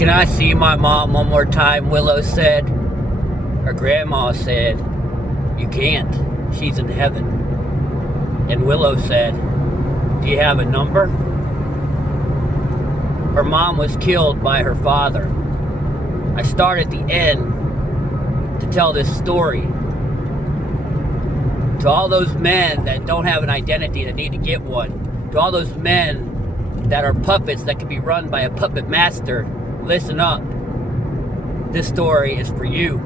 Can I see my mom one more time? Willow said. Her grandma said, you can't. She's in heaven. And Willow said, do you have a number? Her mom was killed by her father. I start at the end to tell this story to all those men that don't have an identity that need to get one, to all those men that are puppets that can be run by a puppet master. Listen up. This story is for you.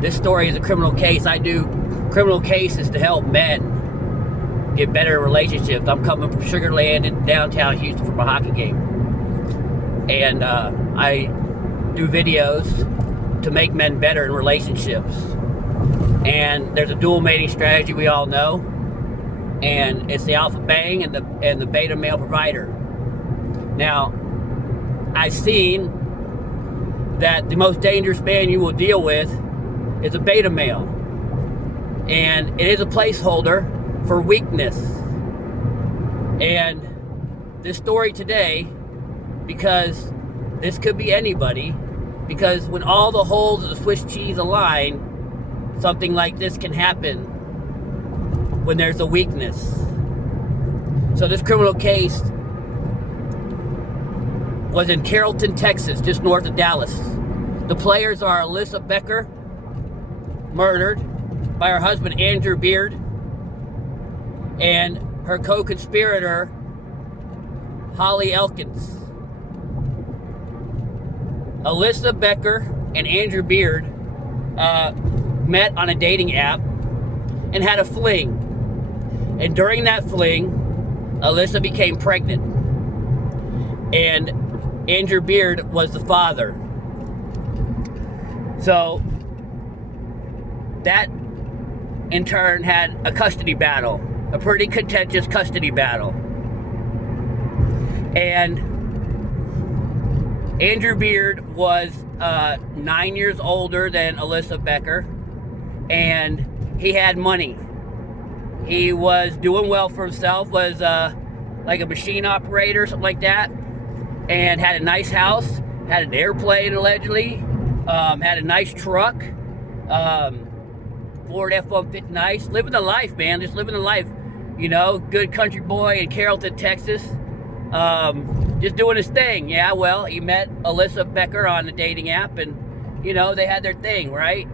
This story is a criminal case. I do criminal cases to help men get better in relationships. I'm coming from Sugar Land in downtown Houston for my hockey game. And I do videos to make men better in relationships. And there's a dual mating strategy we all know. And it's the alpha bang and the beta male provider. Now, I've seen that the most dangerous man you will deal with is a beta male. And it is a placeholder for weakness. And this story today, because this could be anybody, because when all the holes of the Swiss cheese align, something like this can happen when there's a weakness. So this criminal case was in Carrollton, Texas, just north of Dallas. The players are Alyssa Becker, murdered by her husband Andrew Beard, and her co-conspirator Holly Elkins. Alyssa Becker and Andrew Beard met on a dating app and had a fling. And during that fling, Alyssa became pregnant. And Andrew Beard was the father. So that in turn had a custody battle, a pretty contentious custody battle. And Andrew Beard was 9 years older than Alyssa Becker, and he had money. He was doing well for himself, was like a machine operator, something like that, and had a nice house, had an airplane allegedly, had a nice truck, Ford F-150, nice, living the life, man, just living the life, you know, good country boy in Carrollton, Texas, just doing his thing. Yeah, well, he met Alyssa Becker on the dating app, and, you know, they had their thing, right?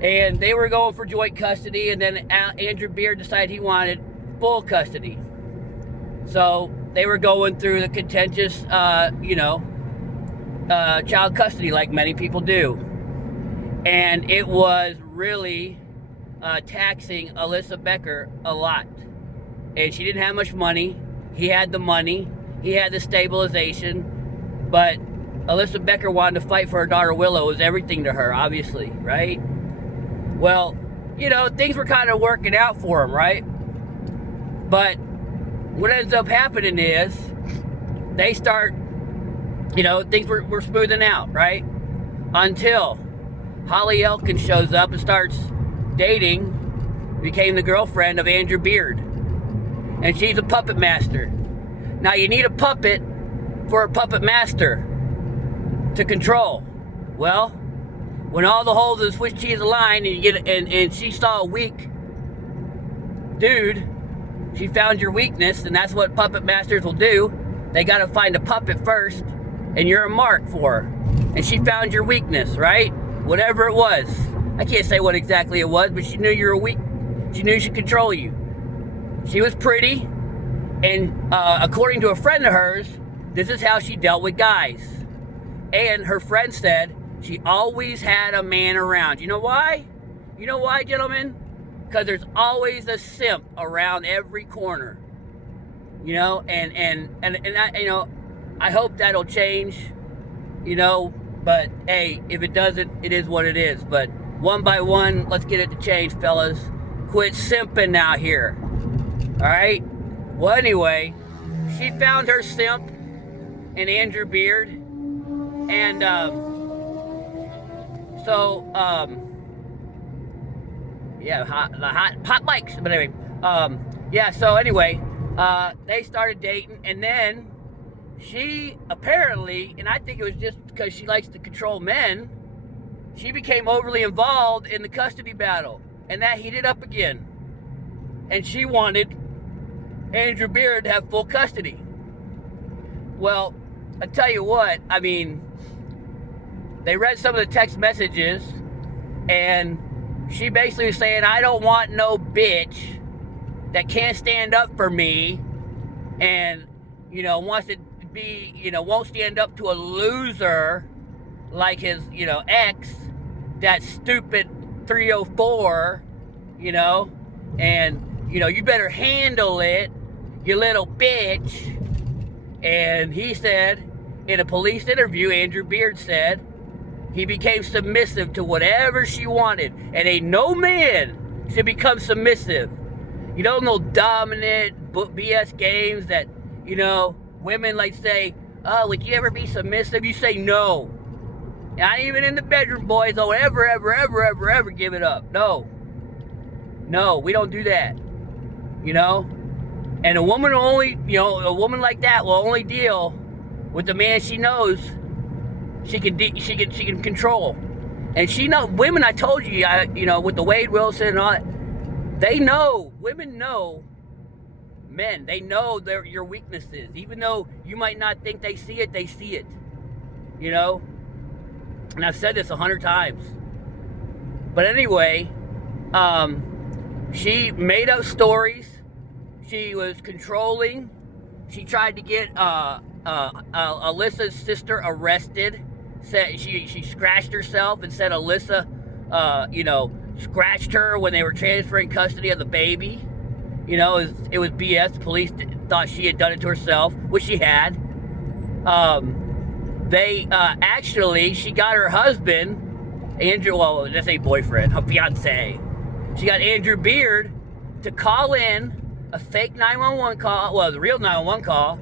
And they were going for joint custody, and then Andrew Beard decided he wanted full custody. So they were going through the contentious, child custody like many people do. And it was really taxing Alyssa Becker a lot. And she didn't have much money. He had the money. He had the stabilization. But Alyssa Becker wanted to fight for her daughter Willow. It was everything to her, obviously, right? Well, you know, things were kind of working out for him, right? But what ends up happening is they start, you know, things were smoothing out, right? Until Holly Elkins shows up and starts dating, became the girlfriend of Andrew Beard. And she's a puppet master. Now, you need a puppet for a puppet master to control. Well, when all the holes of the Swiss cheese align and you get and she saw a weak dude, she found your weakness, and that's what puppet masters will do. They got to find a puppet first, and you're a mark for her. And she found your weakness, right? Whatever it was. I can't say what exactly it was, but she knew you were weak. She knew she could control you. She was pretty, and according to a friend of hers, this is how she dealt with guys. And her friend said she always had a man around. You know why? You know why, gentlemen? Because there's always a simp around every corner. You know, and I, you know, I hope that'll change, you know, but hey, if it doesn't, it is what it is. But one by one, let's get it to change, fellas. Quit simping out here. All right? Well, anyway, she found her simp in Andrew Beard. And yeah, hot mics. But anyway, yeah, so anyway, they started dating, and then she apparently, and I think it was just because she likes to control men, she became overly involved in the custody battle, and that heated up again. And she wanted Andrew Beard to have full custody. Well, I tell you what, I mean, they read some of the text messages, and she basically was saying, I don't want no bitch that can't stand up for me and, wants to be, won't stand up to a loser like his, ex, that stupid 304, and, you better handle it, you little bitch. And he said, in a police interview, Andrew Beard said, he became submissive to whatever she wanted. And ain't no man should become submissive. No dominant BS games that, women like say, oh, would you ever be submissive? You say no. Not even in the bedroom, boys, don't ever give it up. No. No, we don't do that. And a woman only, a woman like that will only deal with the man she knows she can control. And she know women. I told you, with the Wade Wilson and all that, they know. Women know men. They know your weaknesses, even though you might not think they see it. They see it. And I've said this 100 times. But anyway, she made up stories. She was controlling. She tried to get Alyssa's sister arrested. Said she scratched herself and said Alyssa, scratched her when they were transferring custody of the baby. It was BS. The police thought she had done it to herself, which she had. Actually, she got her husband, Andrew, well, let's say boyfriend, her fiance. She got Andrew Beard to call in a fake 911 call, well, the real 911 call.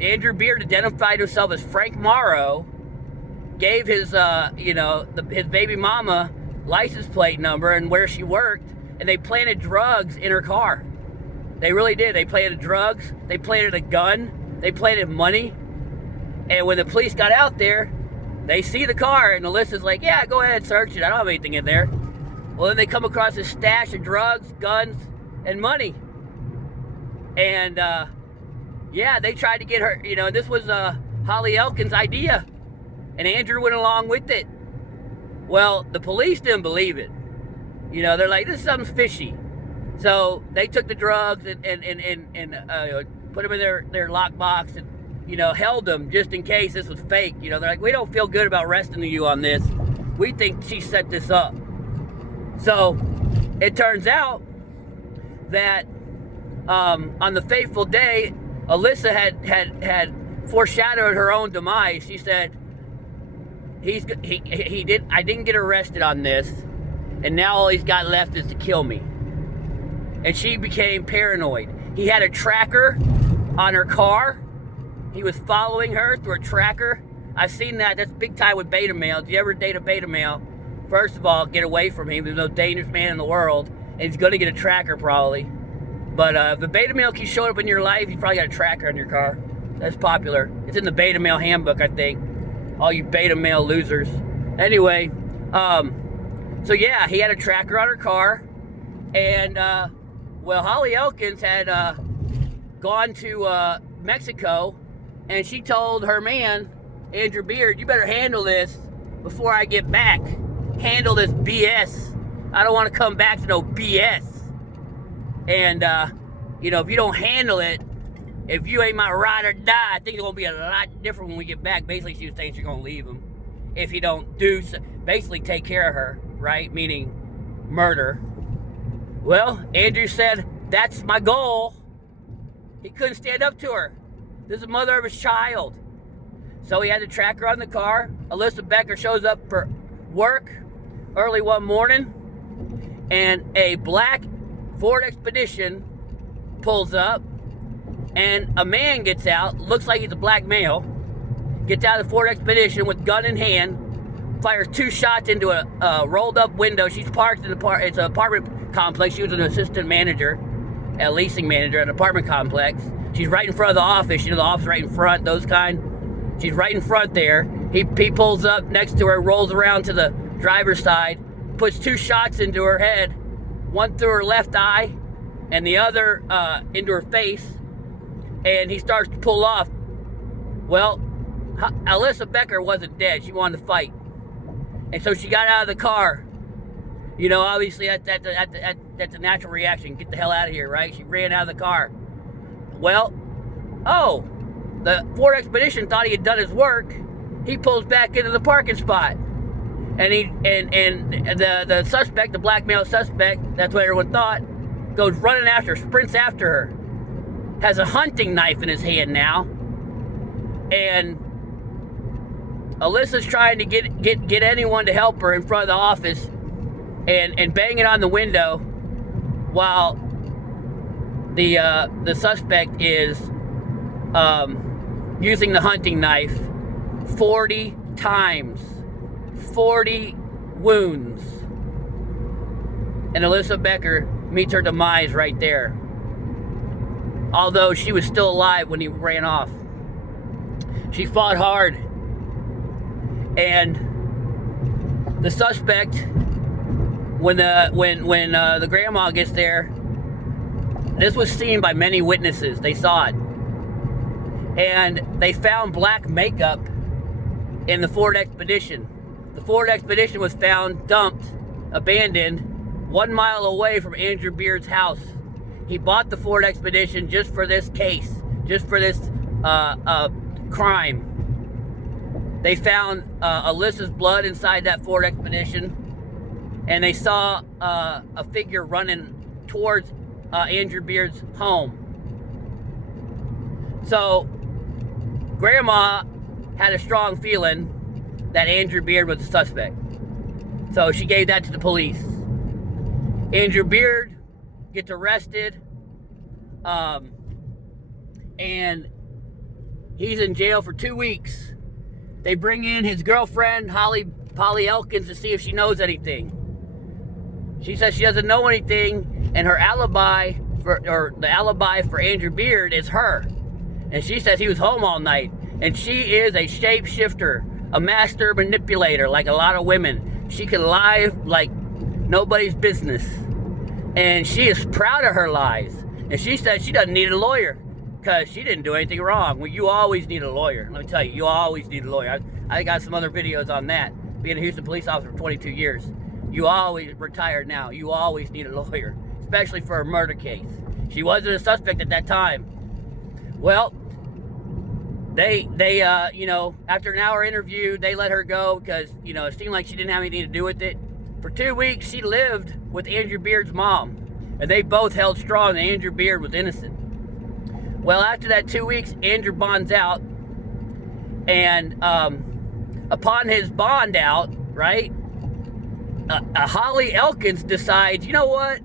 Andrew Beard identified himself as Frank Morrow, gave his, his baby mama license plate number and where she worked, and they planted drugs in her car. They really did. They planted drugs, they planted a gun, they planted money. And when the police got out there, they see the car, and Alyssa's like, yeah, go ahead, search it. I don't have anything in there. Well, then they come across a stash of drugs, guns, and money. And, they tried to get her, this was Holly Elkins' idea. And Andrew went along with it. Well, the police didn't believe it. They're like, this is something fishy. So they took the drugs and put them in their lockbox and, held them just in case this was fake. They're like, we don't feel good about arresting you on this. We think she set this up. So it turns out that on the fateful day, Alyssa had foreshadowed her own demise. She said, I didn't get arrested on this, and now all he's got left is to kill me. And she became paranoid. He had a tracker on her car. He was following her through a tracker. I've seen that. That's big time with beta male. If you ever date a beta male, first of all, get away from him. There's no dangerous man in the world, and he's going to get a tracker probably. But if a beta male keeps showing up in your life, you probably got a tracker on your car. That's popular. It's in the beta male handbook, I think. All you beta male losers. Anyway, so yeah, he had a tracker on her car, and Holly Elkins had gone to Mexico, and she told her man, Andrew Beard, you better handle this before I get back. Handle this BS. I don't want to come back to no BS. And, if you don't handle it, if you ain't my ride or die, I think it's going to be a lot different when we get back. Basically, she was saying she's going to leave him if you don't basically take care of her, right? Meaning murder. Well, Andrew said, that's my goal. He couldn't stand up to her. This is the mother of his child. So he had to track her on the car. Alyssa Becker shows up for work early one morning, and a black Ford Expedition pulls up, and a man gets out, looks like he's a black male, gets out of the Ford Expedition with gun in hand, fires 2 shots into a rolled up window. She's parked in it's an apartment complex. She was an assistant manager, a leasing manager at an apartment complex. She's right in front of the office. You know, the office right in front, those kind. She's right in front there. He pulls up next to her, rolls around to the driver's side, puts 2 shots into her head, one through her left eye and the other into her face, and he starts to pull off. Well, Alyssa Becker wasn't dead. She wanted to fight. And so she got out of the car. You know, obviously that's a natural reaction. Get the hell out of here, right? She ran out of the car. Well, the Ford Expedition thought he had done his work. He pulls back into the parking spot. And the suspect, the black male suspect, that's what everyone thought, goes running after her, sprints after her. Has a hunting knife in his hand now. And Alyssa's trying to get anyone to help her in front of the office and banging on the window while the suspect is using the hunting knife 40 times. 40 wounds. And Alyssa Becker meets her demise right there. Although she was still alive when he ran off. She fought hard. And the suspect, when the grandma gets there, this was seen by many witnesses. They saw it. And they found black makeup in the Ford Expedition. The Ford Expedition was found dumped, abandoned, 1 mile away from Andrew Beard's house. He bought the Ford Expedition just for this case, just for this crime. They found Alyssa's blood inside that Ford Expedition, and they saw a figure running towards Andrew Beard's home. So, Grandma had a strong feeling that Andrew Beard was the suspect. So she gave that to the police. Andrew Beard gets arrested, and he's in jail for 2 weeks. They bring in his girlfriend, Polly Elkins, to see if she knows anything. She says she doesn't know anything, and her alibi the alibi for Andrew Beard is her. And she says he was home all night. And she is a shapeshifter, a master manipulator, like a lot of women. She can lie like nobody's business. And she is proud of her lies. And she says she doesn't need a lawyer because she didn't do anything wrong. Well, you always need a lawyer. Let me tell you, you always need a lawyer. I got some other videos on that. Being a Houston police officer for 22 years. You always, retired now, you always need a lawyer, especially for a murder case. She wasn't a suspect at that time. Well, they you know, after an hour interview, they let her go because, you know, it seemed like she didn't have anything to do with it. For 2 weeks, she lived with Andrew Beard's mom, and they both held strong that Andrew Beard was innocent. Well, after that 2 weeks, Andrew bonds out, and upon his bond out, right, Holly Elkins decides, you know what?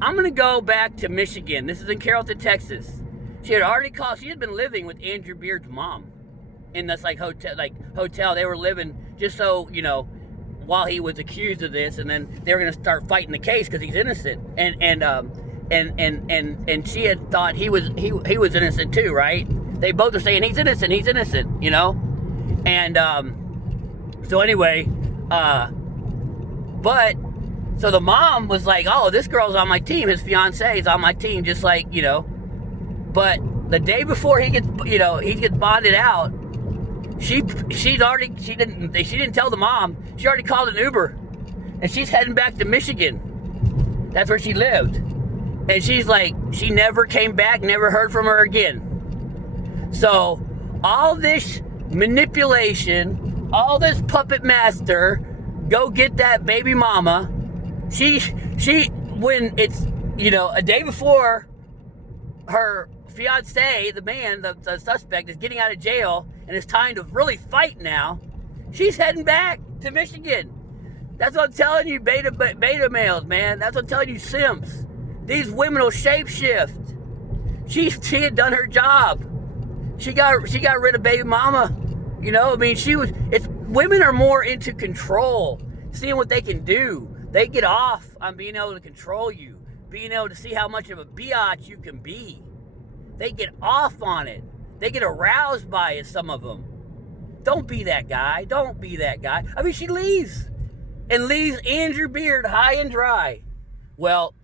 I'm going to go back to Michigan. This is in Carrollton, Texas. She had already called. She had been living with Andrew Beard's mom in this hotel. They were living just so, you know, while he was accused of this, and then they were going to start fighting the case because he's innocent. And she had thought he was innocent too, right? They both are saying he's innocent, you know. And so anyway, but so the mom was like, "Oh, this girl's on my team. His fiance is on my team, just like, you know." But the day before he gets bonded out, she didn't tell the mom. She already called an Uber, and she's heading back to Michigan. That's where she lived, and she's like, she never came back, never heard from her again. So all this manipulation, all this puppet master, go get that baby mama. She when it's, you know, a day before her fiance, the man, the suspect, is getting out of jail and it's time to really fight now, she's heading back to Michigan. That's what I'm telling you, beta males, man. That's what I'm telling you, simps. These women will shapeshift. She had done her job. She got rid of baby mama. You know, I mean, women are more into control, seeing what they can do. They get off on being able to control you, being able to see how much of a biatch you can be. They get off on it. They get aroused by it, some of them. Don't be that guy. Don't be that guy. I mean, she leaves. And leaves Andrew Beard high and dry. Well,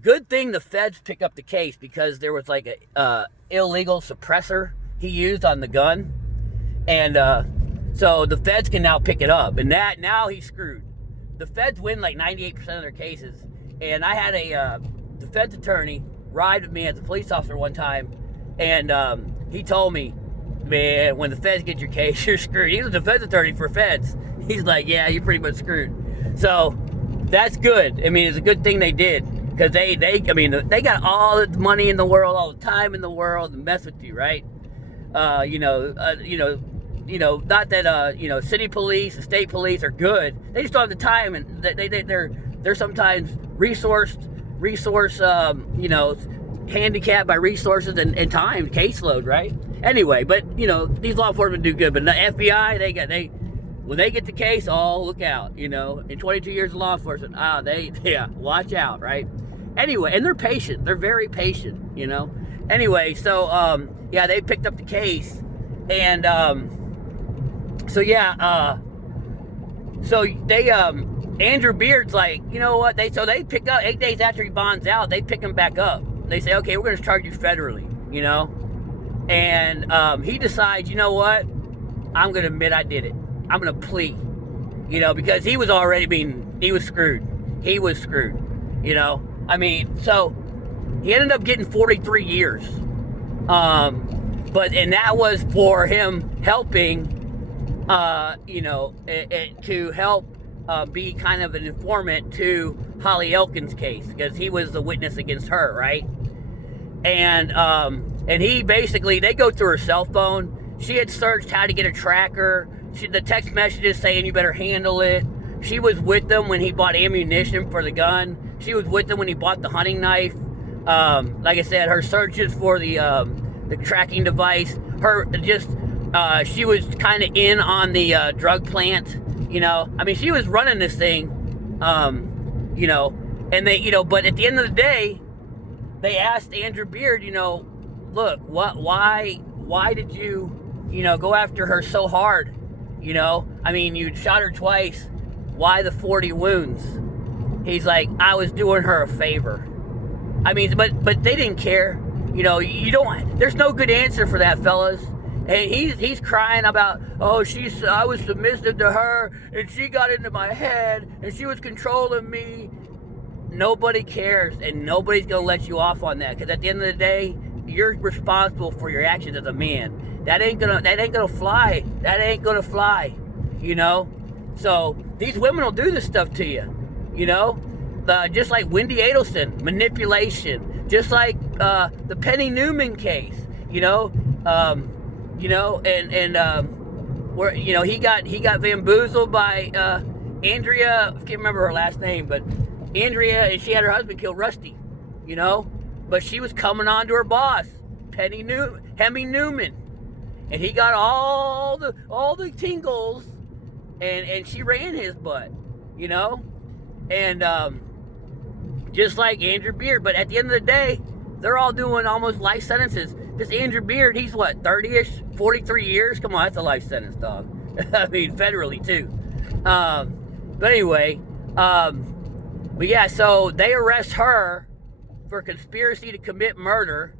good thing the feds pick up the case, because there was like a illegal suppressor he used on the gun. And so the feds can now pick it up. And now he's screwed. The feds win like 98% of their cases. And I had a defense attorney ride with me as a police officer one time, and he told me, man, when the feds get your case, you're screwed. He's a defense attorney for feds. He's like, yeah, you're pretty much screwed. So that's good. I mean, it's a good thing they did, because they got all the money in the world, all the time in the world to mess with you, right? Not that city police and state police are good. They just don't have the time, and they're sometimes resourced, handicapped by resources and time, caseload, right? Anyway, but these law enforcement do good. But the FBI, when they get the case, oh, look out, in 22 years of law enforcement, watch out, right? Anyway, and they're patient. They're very patient, Anyway, so they picked up the case, and so they Andrew Beard's like, you know what? They pick up 8 days after he bonds out. They pick him back up. They say, okay, we're going to charge you federally, And he decides, you know what? I'm going to admit I did it. I'm going to plea, because he was he was screwed. He was screwed, So he ended up getting 43 years. And that was for him helping, to help be kind of an informant to Holly Elkins' case, because he was the witness against her, right? And he basically, they go through her cell phone. She had searched how to get a tracker. The text messages saying you better handle it. She was with them when he bought ammunition for the gun. She was with him when he bought the hunting knife. Like I said, her searches for the tracking device. She was kind of in on the drug plant. She was running this thing, and they, but at the end of the day, they asked Andrew Beard, look, why did you, go after her so hard? You shot her twice. Why the 40 wounds? He's like, I was doing her a favor. But they didn't care. There's no good answer for that, fellas. And he's crying about, I was submissive to her, and she got into my head, and she was controlling me. Nobody cares, and nobody's gonna let you off on that, because at the end of the day, you're responsible for your actions as a man. That ain't gonna fly. That ain't gonna fly. So these women will do this stuff to you. Just like Wendy Adelson, manipulation. Just like the Penny Newman case. Where he got bamboozled by Andrea. I can't remember her last name, but Andrea, and she had her husband killed Rusty. But she was coming on to her boss, Hemi Newman, and he got all the tingles, and she ran his butt, and just like Andrew Beard. But at the end of the day, they're all doing almost life sentences. This Andrew Beard, he's what, 30-ish, 43 years? Come on, that's a life sentence, dog. Federally too. But anyway, so they arrest her for conspiracy to commit murder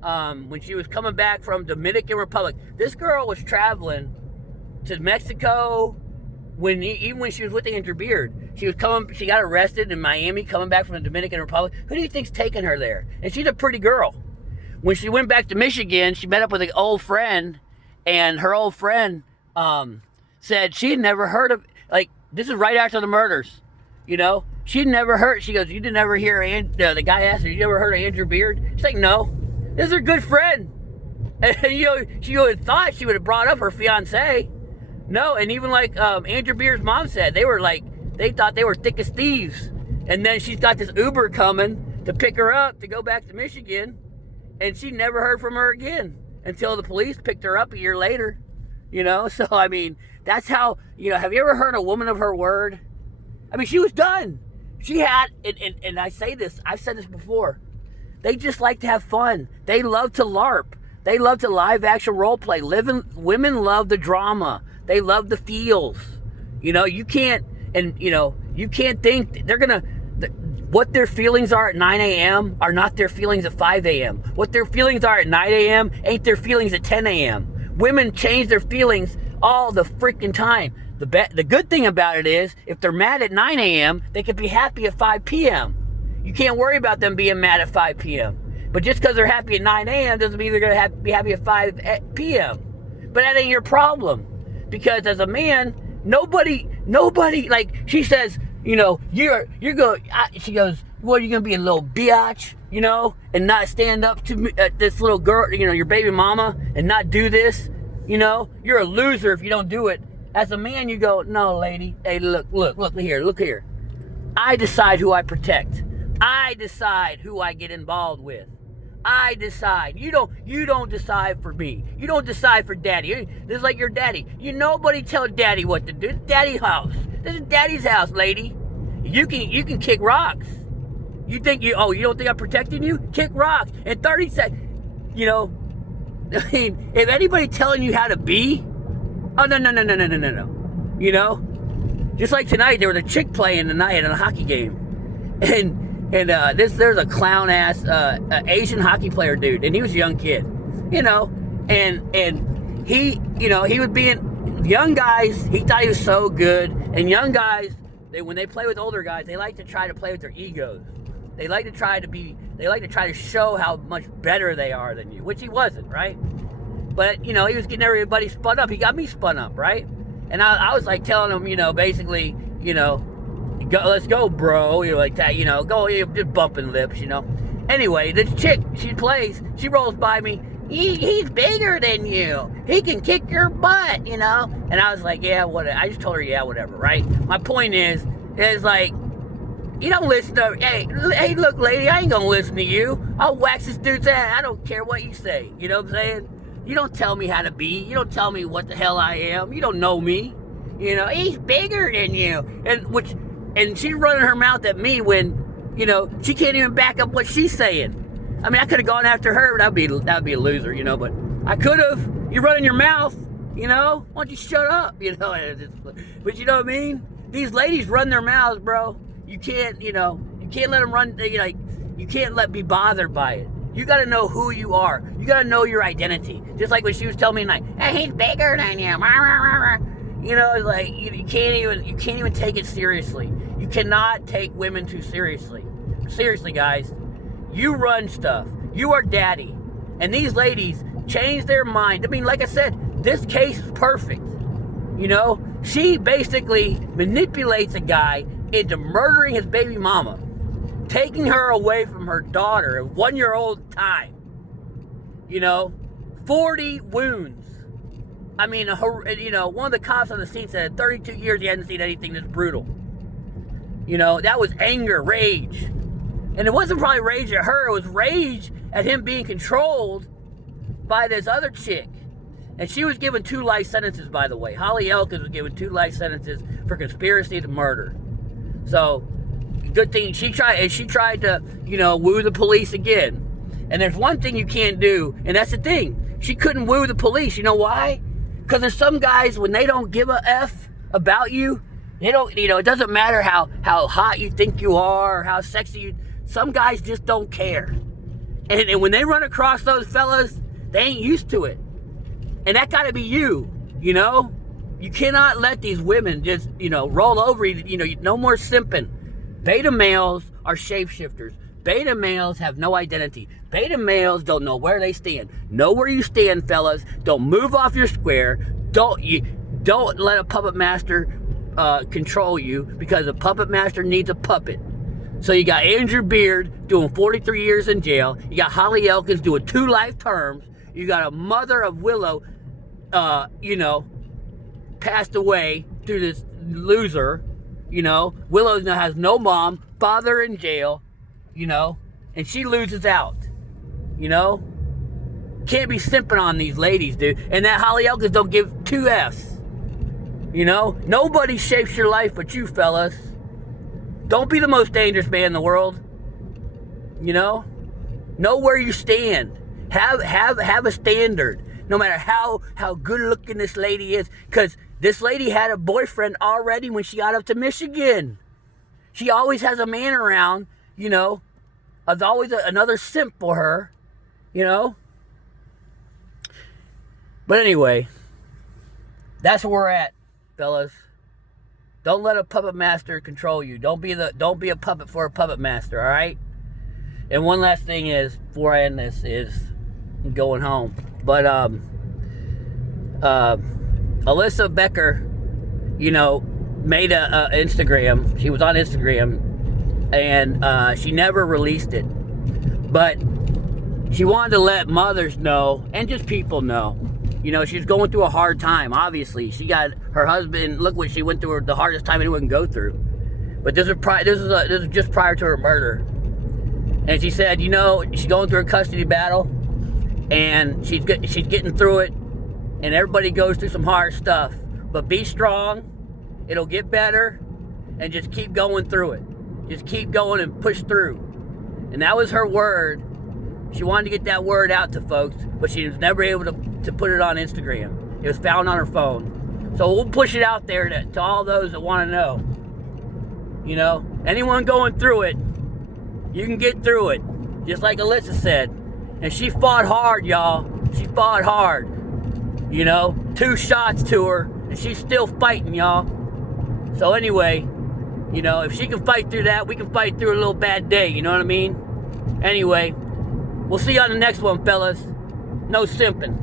when she was coming back from Dominican Republic. This girl was traveling to Mexico even when she was with Andrew Beard. She got arrested in Miami coming back from the Dominican Republic. Who do you think's taking her there? And she's a pretty girl. When she went back to Michigan, she met up with an old friend, and her old friend said she'd never heard of, this is right after the murders, she'd never heard. She goes, you didn't ever hear, the guy asked her, you never heard of Andrew Beard? She's like, no, this is her good friend. And she would have thought she would have brought up her fiance. No, and even like Andrew Beard's mom said, they thought they were thick as thieves. And then she's got this Uber coming to pick her up to go back to Michigan. And she never heard from her again until the police picked her up a year later, So, that's how, have you ever heard a woman of her word? She was done. She had, and I say this, I've said this before. They just like to have fun. They love to LARP. They love to live action role play. Women love the drama. They love the feels. You can't, you can't think they're gonna, what their feelings are at 9 a.m. are not their feelings at 5 a.m. What their feelings are at 9 a.m. ain't their feelings at 10 a.m. Women change their feelings all the freaking time. The good thing about it is, if they're mad at 9 a.m., they could be happy at 5 p.m. You can't worry about them being mad at 5 p.m. But just because they're happy at 9 a.m. doesn't mean they're going to be happy at 5 p.m. But that ain't your problem. Because as a man, nobody, like she says, you're going, she goes, what, are you going to be a little biatch, and not stand up to this little girl, your baby mama, and not do this? You're a loser if you don't do it. As a man, you go, no, lady, hey, look here. I decide who I protect. I decide who I get involved with. I decide. You don't decide for me. You don't decide for daddy. This is like your daddy. Nobody tell daddy what to do. It's daddy's house. This is daddy's house, lady. You can kick rocks. You don't think I'm protecting you? Kick rocks. In 30 seconds, I mean, if anybody telling you how to be, oh, no. Just like tonight, there was a chick playing tonight in a hockey game. And there's a clown ass Asian hockey player dude, and he was a young kid, and he was being, young guys, he thought he was so good, and young guys, when they play with older guys, they like to try to play with their egos. They like to try to show how much better they are than you, which he wasn't, right? But, he was getting everybody spun up. He got me spun up, right? And I was like telling him, basically, go, let's go, bro. Like that, go, just bumping lips, Anyway, this chick, she plays, she rolls by me. He's bigger than you. He can kick your butt, And I was like, yeah, whatever. I just told her, yeah, whatever, right? My point is like, you don't listen to, hey, look, lady, I ain't gonna listen to you. I'll wax this dude's ass. I don't care what you say. You know what I'm saying? You don't tell me how to be. You don't tell me what the hell I am. You don't know me. He's bigger than you. And she's running her mouth at me when, she can't even back up what she's saying. I mean, I could have gone after her, but that'd be a loser, but I could have. You're running your mouth, why don't you shut up, But you know what I mean? These ladies run their mouths, bro. You can't, you can't let them run, you can't be bothered by it. You got to know who you are. You got to know your identity. Just like when she was telling me tonight, hey, he's bigger than you. It's like you can't even take it seriously. You cannot take women too seriously. Seriously, guys, you run stuff. You are daddy, and these ladies change their mind. I mean, like I said, this case is perfect. She basically manipulates a guy into murdering his baby mama, taking her away from her daughter at 1-year-old time. 40 wounds. I mean, one of the cops on the scene said in 32 years he hadn't seen anything this brutal. That was anger, rage. And it wasn't probably rage at her, it was rage at him being controlled by this other chick. And she was given 2 life sentences, by the way. Holly Elkins was given 2 life sentences for conspiracy to murder. So, good thing she tried to, woo the police again. And there's one thing you can't do, and that's the thing. She couldn't woo the police. You know why? Because there's some guys, when they don't give a F about you, they don't, it doesn't matter how hot you think you are or how sexy some guys just don't care. And when they run across those fellas, they ain't used to it. And that gotta be you, You cannot let these women just, roll over you. No more simping. Beta males are shapeshifters. Beta males have no identity. Beta males don't know where they stand. Know where you stand, fellas. Don't move off your square. Don't let a puppet master control you, because a puppet master needs a puppet. So you got Andrew Beard doing 43 years in jail. You got Holly Elkins doing 2 life terms. You got a mother of Willow, passed away through this loser. Willow now has no mom, father in jail, and she loses out. Can't be simping on these ladies, dude. And that Holly Elkins don't give 2 F's. Nobody shapes your life but you, fellas. Don't be the most dangerous man in the world. Know where you stand. Have a standard. No matter how good looking this lady is. Because this lady had a boyfriend already when she got up to Michigan. She always has a man around, you know. There's always another simp for her, you know. But anyway, that's where we're at, fellas. Don't let a puppet master control you. Don't be a puppet for a puppet master, all right? And one last thing is, before I end this, is I'm going home. But Alyssa Becker, you know, made a Instagram. She was on Instagram, and she never released it. But she wanted to let mothers know, and just people know. You know, she's going through a hard time, obviously. She got her husband, look what she went through, the hardest time anyone can go through. But this is just prior to her murder. And she said, you know, she's going through a custody battle, and she's getting through it, and everybody goes through some hard stuff. But be strong, it'll get better, and just keep going through it. Just keep going and push through. And that was her word. She wanted to get that word out to folks, but she was never able to put it on Instagram. It was found on her phone. So we'll push it out there to all those that want to know. You know, anyone going through it, you can get through it. Just like Alyssa said. And she fought hard, y'all. She fought hard. You know, 2 shots to her, and she's still fighting, y'all. So anyway, you know, if she can fight through that, we can fight through a little bad day, you know what I mean? Anyway, we'll see you on the next one, fellas. No simping.